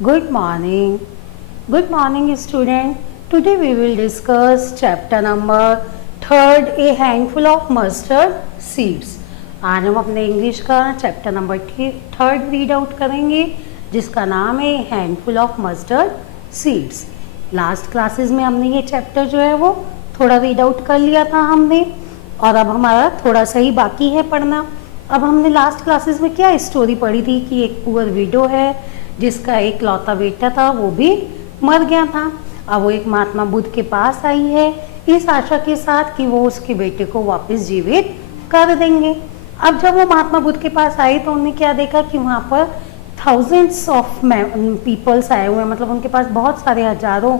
Good morning. Good morning, student. Today we will discuss chapter number third, a handful of mustard seeds. आज हम अपने English का chapter number third read out करेंगे, जिसका नाम है handful of mustard seeds. Last classes में हमने ये चैप्टर जो है वो थोड़ा रीड आउट कर लिया था हमने, और अब हमारा थोड़ा सा ही बाकी है पढ़ना। अब हमने लास्ट क्लासेस में क्या स्टोरी पढ़ी थी कि एक पुअर विडो है जिसका एक लौता बेटा था, वो भी मर गया था। अब वो एक महात्मा बुद्ध के पास आई है इस आशा के साथ कि वो उसके बेटे को वापस जीवित कर देंगे। अब जब वो महात्मा बुद्ध के पास आई तो उन्होंने क्या देखा कि वहाँ पर थाउजेंड्स ऑफ पीपल्स आए हुए हैं, मतलब उनके पास बहुत सारे हजारों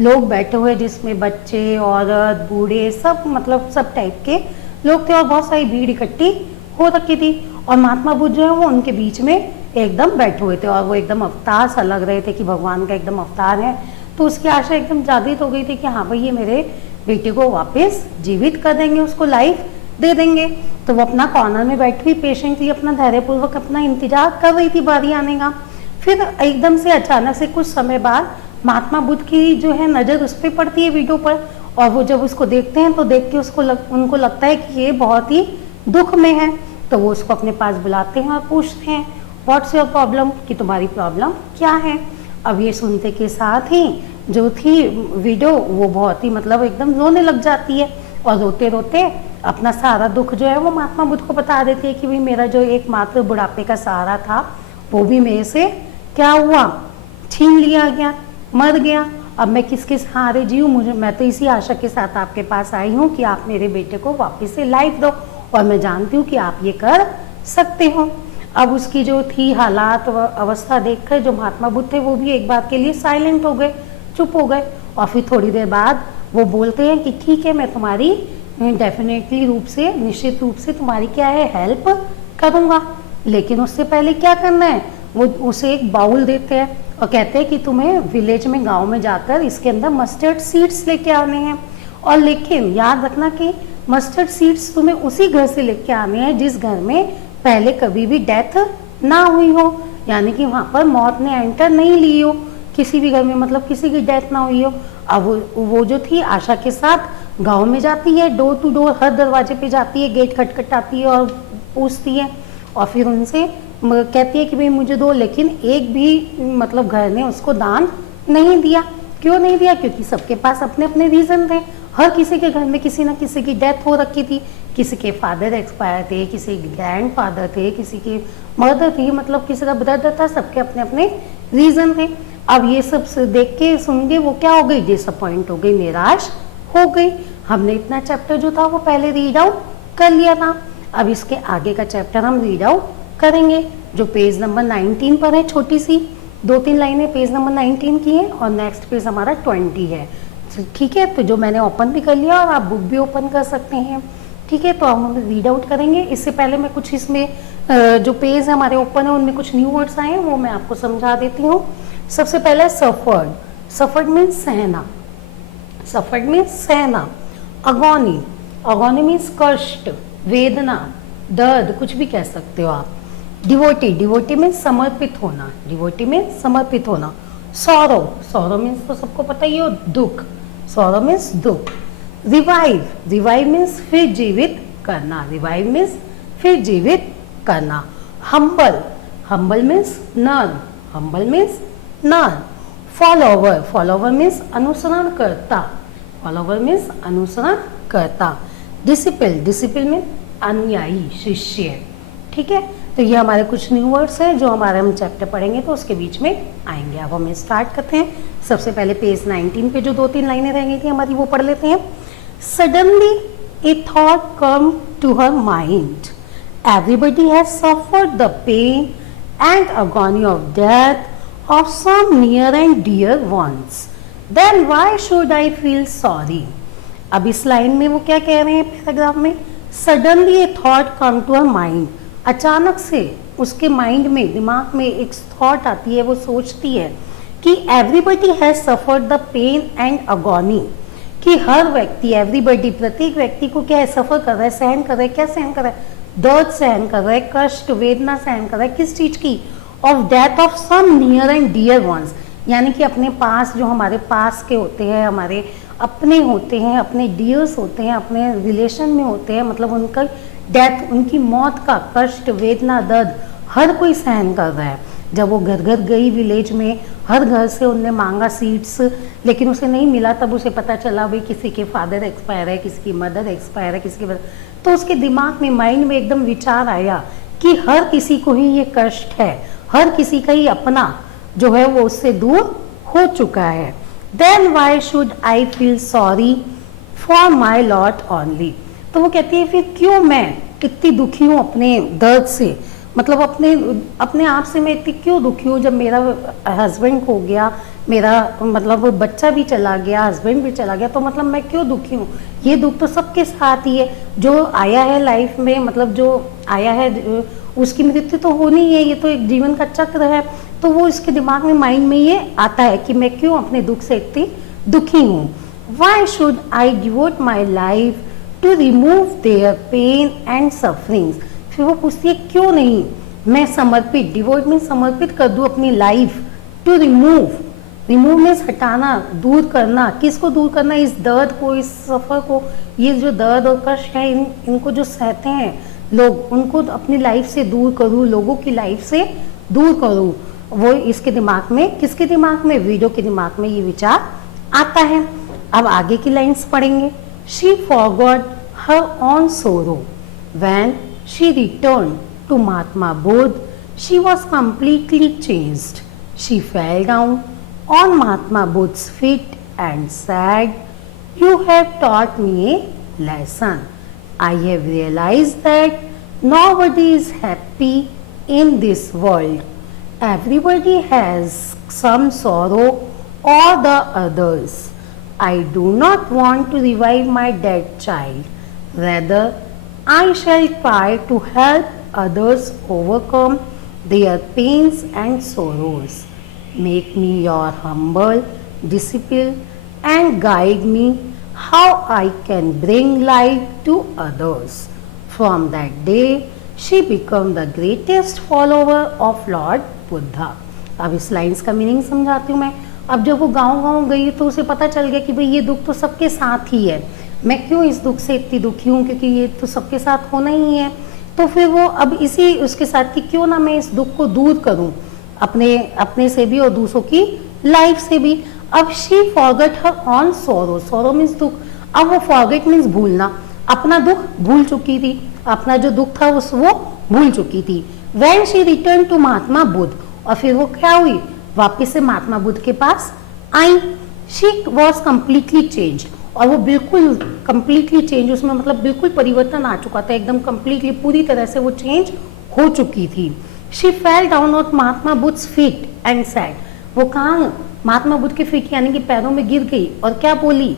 लोग बैठे हुए, जिसमें बच्चे, औरत, बूढ़े, सब मतलब सब टाइप के लोग थे, और बहुत सारी भीड़ इकट्ठी हो रखी थी। और महात्मा बुद्ध जो है वो उनके बीच में एकदम बैठे हुए थे, और वो एकदम अवतार सा लग रहे थे कि भगवान का एकदम अवतार है। तो उसकी आशा एकदम जागृत हो गई थी कि हाँ भाई ये मेरे बेटे को वापस जीवित कर देंगे, उसको लाइफ दे देंगे। तो वो अपना कॉर्नर में बैठी हुई पेशेंटली अपना धैर्यपूर्वक अपना इंतजार कर रही थी बारी आने का। फिर एकदम से अचानक से कुछ समय बाद महात्मा बुद्ध की जो है नज़र उस पर पड़ती है वीडियो पर, और वो जब उसको देखते हैं तो देख के उनको लगता है कि ये बहुत ही दुख में है। तो वो उसको अपने पास बुलाते हैं और पूछते हैं व्हाट्स योर प्रॉब्लम, कि तुम्हारी प्रॉब्लम क्या है। अब ये सुनते के साथ ही जो थी विडो वो बहुत ही मतलब एकदम रोने लग जाती है, और रोते रोते अपना सारा दुख जो है वो महात्मा बुद्ध को बता देती है कि भाई मेरा जो एकमात्र बुढ़ापे का सहारा था वो भी मेरे से क्या हुआ, छीन लिया गया, मर गया। अब मैं किसके सहारे जीऊँ, मैं तो इसी आशा के साथ आपके पास आई हूँ कि आप मेरे बेटे को वापस से लाइफ दो, और मैं जानती हूँ कि आप ये कर सकते हो। अब उसकी जो थी हालात अवस्था देखकर जो महात्मा बुद्ध थे वो भी एक बार के लिए साइलेंट हो गए, चुप हो गए। और फिर थोड़ी देर बाद वो बोलते हैं कि ठीक है, मैं तुम्हारी डेफिनेटली रूप से, निश्चित रूप से तुम्हारी क्या है हेल्प करूँगा, लेकिन उससे पहले क्या करना है। वो उसे एक बाउल देते हैं और कहते हैं कि तुम्हें विलेज में, गांव में जाकर इसके अंदर मस्टर्ड सीड्स लेके आने हैं, और लेकिन याद रखना कि मस्टर्ड सीड्स तुम्हें उसी घर से लेके आने हैं जिस घर में पहले कभी भी डेथ ना हुई हो, यानी कि वहाँ पर मौत ने एंटर नहीं ली हो किसी भी घर में, मतलब किसी की डेथ ना हुई हो। अब वो जो थी आशा के साथ गांव में जाती है, डोर टू डोर हर दरवाजे पे जाती है, गेट खटखटाती है और पूछती है, और फिर उनसे कहती है कि भाई मुझे दो, लेकिन एक भी मतलब घर ने उसको दान नहीं दिया। क्यों नहीं दिया? क्योंकि सबके पास अपने अपने रीज़न थे। हर किसी के घर में किसी न किसी की डेथ हो रखी थी, किसी के फादर एक्सपायर थे, किसी के ग्रैंड फादर थे, किसी की मदर थी, मतलब किसी का ब्रदर था, सबके अपने अपने रीज़न थे। अब ये सब देख के सुन के वो क्या हो गई, डिसअपॉइंट हो गई, निराश हो गई। हमने इतना चैप्टर जो था वो पहले रीड आउट कर लिया था, अब इसके आगे का चैप्टर हम रीड आउट करेंगे जो पेज नंबर 19 पर है। छोटी सी 2-3 लाइनें पेज नंबर 19 की है, और नेक्स्ट पेज हमारा 20 है। ठीक है, तो जो मैंने ओपन भी कर लिया और आप बुक भी ओपन कर सकते हैं। ठीक है, तो हम रीड आउट करेंगे। इससे पहले मैं कुछ इसमें जो पेज हमारे ओपन है उनमें कुछ न्यू वर्ड्स आए हैं, वो मैं आपको समझा देती हूँ। सबसे पहले सफर्ड। सफर्ड मीन्स सहना, सफर्ड मीन्स सहना। अगोनी, अगोनी मीन्स कष्ट, वेदना, दर्द, कुछ भी कह सकते हो आप। डिवोटी, डिवोटी मीन्स समर्पित होना, डिवोटी मीन्स समर्पित होना। सौरो, सौरो मीन्स तो सबको पता ही हो, दुख, सौरो मीन्स दुख। रिवाइव, रिवाइव मीन्स फिर जीवित करना, रिवाइव मीन्स फिर जीवित करना। हम्बल, हम्बल मीन्स नर्म, हम्बल मीन्स नर्म। फॉलोवर, फॉलोवर मीन्स अनुसरण करता, फॉलोवर मीन्स अनुसरण करता। डिसिपल, डिसिपल मीन्स अनुयायी, शिष्य। ठीक है, तो ये हमारे कुछ न्यू वर्ड्स हैं जो हमारे हम चैप्टर पढ़ेंगे तो उसके बीच में आएंगे। अब हम स्टार्ट करते हैं। सबसे पहले पेज 19 पे जो 2-3 लाइनें रह गई थी हमारी वो पढ़ लेते हैं। Suddenly a thought come to her mind, everybody has suffered the pain and agony of death of some near and dear ones, then why should I feel sorry. अब इस लाइन में वो क्या कह रहे हैं पैराग्राफ में, suddenly a thought come to her mind, अचानक से उसके माइंड में, दिमाग में एक थॉट आती है, वो सोचती है कि everybody has suffered the pain and agony, कि हर व्यक्ति, एवरीबडी, प्रत्येक व्यक्ति को क्या है, सफर कर रहा है, सहन कर रहा है। क्या सहन कर रहा है? दर्द सहन कर रहा है, कष्ट, वेदना सहन कर रहा है। किस चीज़ की? Of death of some near and dear ones, यानी कि अपने पास जो हमारे पास के होते हैं, हमारे अपने होते हैं, अपने डियर्स होते हैं, अपने रिलेशन में होते हैं, मतलब उनका डेथ, उनकी मौत का कष्ट, वेदना, दर्द हर कोई सहन कर रहा है। जब वो घर घर गई विलेज में, हर घर से उनने मांगा सीड्स, लेकिन उसे नहीं मिला। तब उसे पता चला भाई किसी के फादर एक्सपायर है, किसी की मदर एक्सपायर है, किसी के, तो उसके दिमाग में, माइंड में एकदम विचार आया कि हर किसी को ही ये कष्ट है, हर किसी का ही अपना जो है वो उससे दूर हो चुका है। Then why should I feel sorry for my lot only, तो वो कहती है फिर क्यों मैं इतनी दुखी हूँ अपने दर्द से, मतलब अपने आप से मैं इतनी क्यों दुखी हूँ, जब मेरा हस्बैंड खो गया, मेरा मतलब बच्चा भी चला गया, हस्बैंड भी चला गया, तो मतलब मैं क्यों दुखी हूँ। ये दुख तो सबके साथ ही है, जो आया है लाइफ में, मतलब जो आया है उसकी मृत्यु तो होनी ही है, ये तो एक जीवन का चक्र है। तो वो इसके दिमाग में, माइंड में ये आता है कि मैं क्यों अपने दुख से इतनी दुखी हूँ। Why should I devote my life to remove their pain and sufferings, फिर वो पूछती है क्यों नहीं मैं समर्पित, डिवोट में समर्पित कर दूँ अपनी life, to remove, remove means हटाना, दूर करना, किसको दूर करना, इस दर्द को, इस सफ़र को, ये जो दर्द और कष्ट है इनको जो सहते हैं लोग, उनको अपनी लाइफ से दूर करूँ, लोगों की लाइफ से दूर करूँ। वो इसके दिमाग में, किसके दिमाग में, वीडो के दिमाग में ये विचार आता है। अब आगे की लाइन्स पढ़ेंगे। शी फॉरगॉट हर ऑन सोरो when she returned to Mahatma Bodh. She was completely changed. She fell down on Mahatma Bodh's feet and said, "You have taught me a lesson. I have realized that nobody is happy in this world. Everybody has some sorrow or the others. I do not want to revive my dead child. Rather, I shall try to help others overcome their pains and sorrows. Make me your humble disciple and guide me how I can bring light to others." From that day, she became the greatest follower of Lord Buddha. अब इस lines का meaning समझाती हूँ मैं। अब जब वो गाँव गई तो उसे पता चल गया कि भाई ये दुख तो सबके साथ ही है, मैं क्यों इस दुख से इतनी दुखी हूँ, क्योंकि ये तो सबके साथ होना ही है। तो फिर वो अब इसी उसके साथ कि क्यों ना मैं इस दुख को दूर करूँ, अपने से भी और दूसरों की लाइफ से भी। अब शी फॉरगेट हर ऑन सोरो, सोरो मीन्स दुख। अब वो फॉरगेट मीन्स भूलना, अपना दुख भूल चुकी थी, अपना जो दुख था वो भूल चुकी थी। When she return to Mahatma Buddha, और फिर वो क्या हुई, वापिस से महात्मा बुद्ध के पास आई। शी वॉज कम्प्लीटली चेंज, और वो बिल्कुल कम्प्लीटली चेंज, उसमें मतलब बिल्कुल परिवर्तन आ चुका था, एकदम कम्प्लीटली पूरी तरह से वो चेंज हो चुकी थी। She fell down on Mahatma बुद्ध's feet एंड सेड, वो कहाँ, महात्मा बुद्ध के फीट यानी कि पैरों में गिर गई और क्या बोली,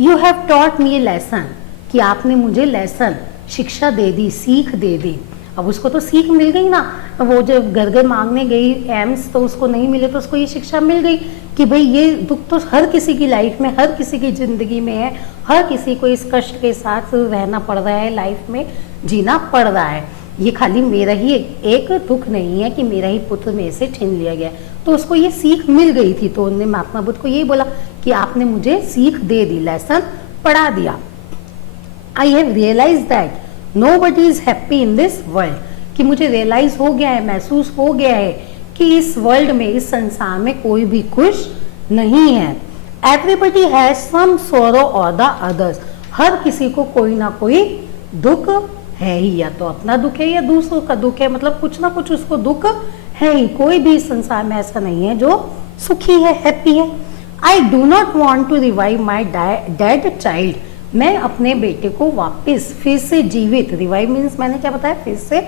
you have taught me A lesson, कि आपने मुझे लेसन, शिक्षा दे दी, सीख दे दी। अब उसको तो सीख मिल गई ना, वो जब घर घर मांगने गई एम्स तो उसको नहीं मिले, तो उसको ये शिक्षा मिल गई कि भाई ये दुख तो हर किसी की लाइफ में, हर किसी की ज़िंदगी में है, हर किसी को इस कष्ट के साथ रहना पड़ रहा है, लाइफ में जीना पड़ रहा है। ये खाली मेरा ही एक दुख नहीं है कि मेरा ही पुत्र मेरे से छीन लिया गया। तो उसको ये सीख मिल गई थी, तो उन्होंने महात्मा बुद्ध को यही बोला कि आपने मुझे सीख दे दी, लेसन पढ़ा दिया। I have realise that nobody is happy in this world, कि मुझे रियलाइज हो गया है, महसूस हो गया है कि इस वर्ल्ड में, इस संसार में कोई भी खुश नहीं है। एवरीबडी हैज सम सोरो और द अदर्स, हर किसी को कोई ना कोई दुख है ही, या तो अपना दुख है या दूसरों का दुख है, मतलब कुछ ना कुछ उसको दुख है ही। कोई भी इस संसार में ऐसा नहीं है जो सुखी है, हैप्पी है। I do not want to revive my dead child, मैं अपने बेटे को वापस फिर से जीवित, रिवाइव मीन्स मैंने क्या बताया, फिर से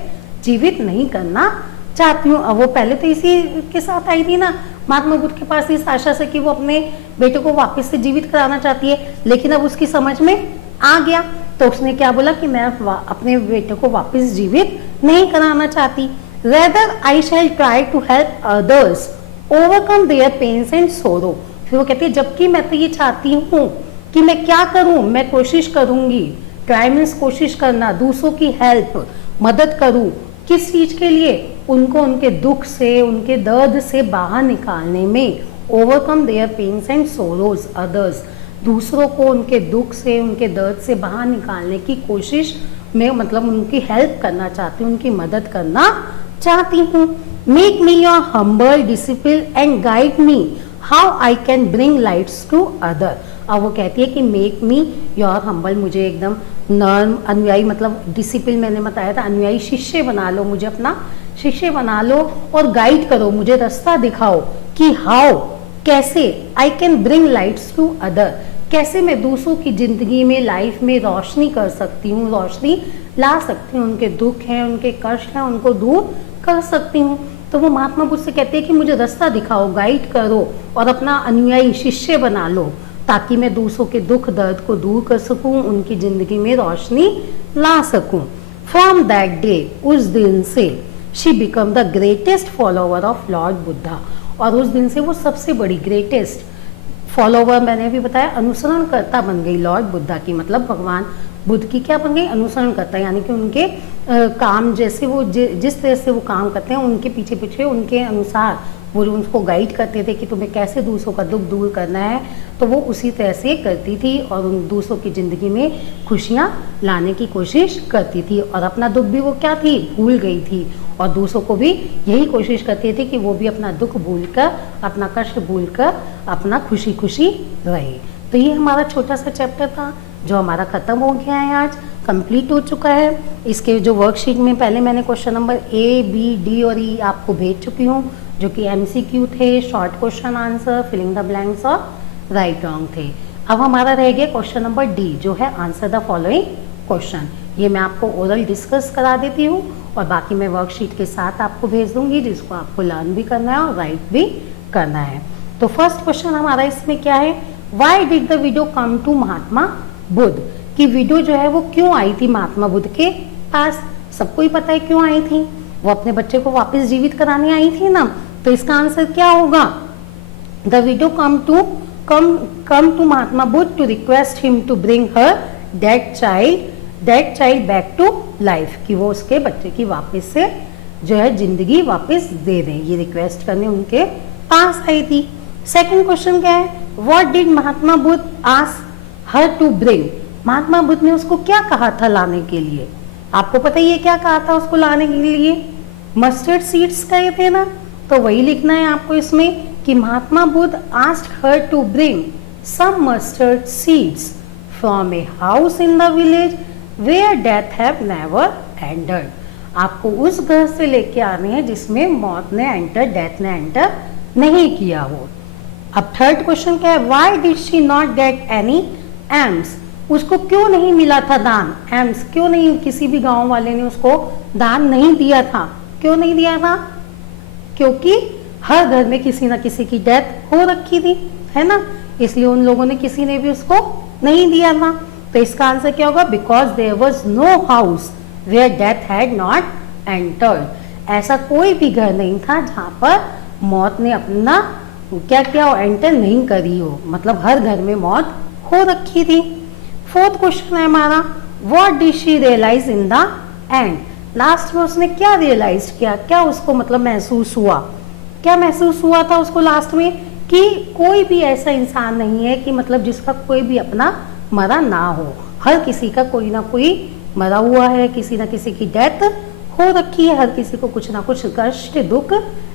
जीवित नहीं करना चाहती हूँ। अब वो पहले तो इसी के साथ आई थी ना महात्मा बुद्ध के पास, इस आशा से कि वो अपने बेटे को वापस से जीवित कराना चाहती है, लेकिन अब उसकी समझ में आ गया तो उसने क्या बोला कि मैं अपने बेटे को वापस जीवित नहीं कराना चाहती। Rather I shall try to help others overcome their pains and sorrow, फिर वो कहती है जबकि मैं तो ये चाहती हूँ कि मैं क्या करूँ, मैं कोशिश करूँगी, ट्राई मीन्स कोशिश करना, दूसरों की हेल्प, मदद करूँ, किस चीज़ के लिए, उनको उनके दुख से, उनके दर्द से बाहर निकालने में, overcome their pains and sorrows others, दूसरों को उनके दुख से, उनके दर्द से बाहर निकालने की कोशिश में, मतलब उनकी हेल्प करना चाहती हूँ, उनकी मदद करना चाहती हूँ। Make me your humble disciple and guide me how I can bring lights to other. अब वो कहती है कि मेक मी योर हम्बल, मुझे एकदम नर्म अनुयायी, मतलब डिसिपल मैंने बताया था, अनुयायी शिष्य बना लो, मुझे अपना शिष्य बना लो और गाइड करो, मुझे रास्ता दिखाओ कि हाउ, कैसे, I can bring lights to other, कैसे मैं दूसरों की जिंदगी में, लाइफ में रोशनी कर सकती हूँ, रोशनी ला सकती हूँ, उनके दुख हैं, उनके कष्ट हैं, उनको दूर कर सकती हूँ। तो वो महात्मा बुद्ध से कहते हैं कि मुझे रास्ता दिखाओ, गाइड करो और अपना अनुयायी शिष्य बना लो, ताकि मैं दूसरों के दुख दर्द को दूर कर सकूं, उनकी जिंदगी में रोशनी ला सकूं। फ्रॉम दैट डे, उस दिन से, she become the greatest follower of Lord Buddha, और उस दिन से वो सबसे बड़ी, ग्रेटेस्ट फॉलोवर, मैंने भी बताया अनुसरणकर्ता बन गई लॉर्ड बुद्धा की, मतलब भगवान बुद्ध की क्या बन गई, अनुसरणकर्ता, यानी कि उनके काम जैसे वो जिस तरह से वो काम करते हैं, उनके पीछे पीछे उनके अनुसार वो उनको गाइड करते थे कि तुम्हें कैसे दूसरों का दुख दूर करना है, तो वो उसी तरह से करती थी और उन दूसरों की ज़िंदगी में खुशियाँ लाने की कोशिश करती थी, और अपना दुख भी वो क्या थी, भूल गई थी, और दूसरों को भी यही कोशिश करती थी कि वो भी अपना दुख भूलकर, अपना कष्ट भूलकर अपना खुशी खुशी रहे। तो ये हमारा छोटा सा चैप्टर था जो हमारा ख़त्म हो गया है, आज कंप्लीट हो चुका है। इसके जो वर्कशीट में पहले मैंने question number A, B, D और ई आपको भेज चुकी हूँ, जो कि MCQ थे, short question answer, filling the blanks और राइट रॉन्ग थे। अब हमारा रह गया क्वेश्चन नंबर डी, जो है आंसर द फॉलोइंग क्वेश्चन। ये मैं आपको ओरल डिस्कस करा देती हूँ और बाकी मैं वर्कशीट के साथ आपको भेज दूंगी, जिसको आपको लर्न भी करना है और राइट भी करना है। तो फर्स्ट क्वेश्चन हमारा इसमें क्या है, why did the widow come to Mahatma Buddha, कि विडो जो है वो क्यों आई थी महात्मा बुद्ध के पास। सबको ही पता है क्यों आई थी, वो अपने बच्चे को वापस जीवित कराने आई थी ना। तो इसका आंसर क्या होगा, the widow come to Mahatma Buddha to request him to bring her dead child back to life, कि वो उसके बच्चे की वापस से जो है जिंदगी वापस दे दें, ये रिक्वेस्ट करने उनके पास आई थी। सेकंड क्वेश्चन क्या है, what did Mahatma Buddha ask her to bring, Mahatma Buddha ने उसको क्या कहा था लाने के लिए। आपको पता ही है क्या कहा था उसको लाने के लिए, मस्टर्ड सीड्स कहे थे ना। तो वही लिखना है आपको इसमें कि Mahatma Buddha asked her to bring some mustard seeds from a house in the village where death have never entered. आपको उस घर से लेके आने हैं जिसमें मौत ने एंटर, डेथ ने एंटर नहीं किया हो। अब थर्ड क्वेश्चन क्या है, why did she not get any AIIMS, उसको क्यों नहीं मिला था दान, एम्स क्यों नहीं, किसी भी गांव वाले ने उसको दान नहीं दिया था। क्यों नहीं दिया था, क्योंकि हर घर में किसी ना किसी की डेथ हो रखी थी, है ना, इसलिए उन लोगों ने, किसी ने भी उसको नहीं दिया था। तो इसका आंसर क्या होगा, because there was no house where death had not entered, ऐसा कोई भी घर नहीं था जहां पर मौत ने अपना क्या किया, एंटर नहीं करी हो, मतलब हर घर में मौत हो रखी थी। फोर्थ क्वेश्चन है हमारा, what did she realise in the end, last में उसने क्या रियलाइज किया, क्या उसको मतलब महसूस हुआ, क्या महसूस हुआ था उसको लास्ट में, कि कोई भी ऐसा इंसान नहीं है कि मतलब जिसका कोई भी अपना मरा ना हो, हर किसी का कोई ना कोई मरा हुआ है, किसी ना किसी की डेथ हो रखी है, हर किसी को कुछ ना कुछ कष्ट दुख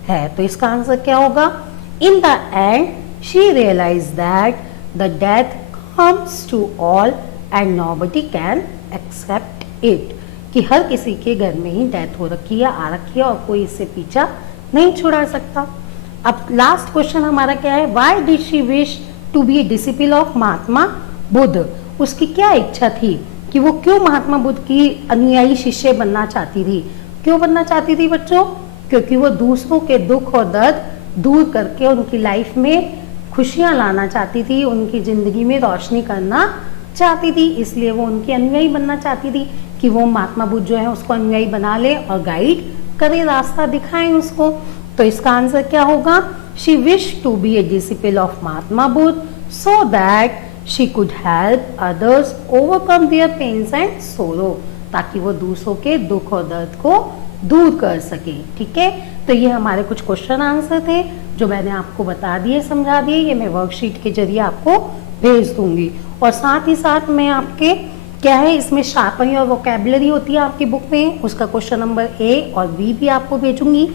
है। तो इसका आंसर क्या होगा, in the end she realise that the death comes to all and nobody can accept it, कि हर किसी के घर में ही डेथ हो रखी है, आ रखी है, और कोई इससे पीछा नहीं छुड़ा सकता। अब लास्ट क्वेश्चन हमारा क्या है, why did she wish to be a disciple of Mahatma Buddha, उसकी क्या इच्छा थी कि वो क्यों महात्मा बुद्ध की अनुयायी शिष्य बनना चाहती थी। क्यों बनना चाहती थी बच्चों, क्योंकि वो दूसरों के दुख और दर्द दूर करके उनकी लाइफ में खुशियां लाना चाहती थी, उनकी जिंदगी में रोशनी करना चाहती थी, इसलिए वो उनकी अनुयायी बनना चाहती थी, कि वो महात्मा बुद्ध जो है उसको अनुयायी बना ले और गाइड करे, रास्ता दिखाएं उसको। तो इसका आंसर क्या होगा, she wish to be a disciple of Mahatma Buddha so that she could help others overcome their pains and sorrow, ताकि वो दूसरों के दुख और दर्द को दूर कर सके। ठीक है, तो ये हमारे कुछ क्वेश्चन आंसर थे जो मैंने आपको बता दिए, समझा दिए। ये मैं वर्कशीट के जरिए आपको भेज दूंगी। और साथ ही साथ मैं आपके क्या है, इसमें शार्पनिंग और वोकेबलरी होती है आपकी बुक में, उसका क्वेश्चन नंबर ए और बी भी आपको भेजूंगी।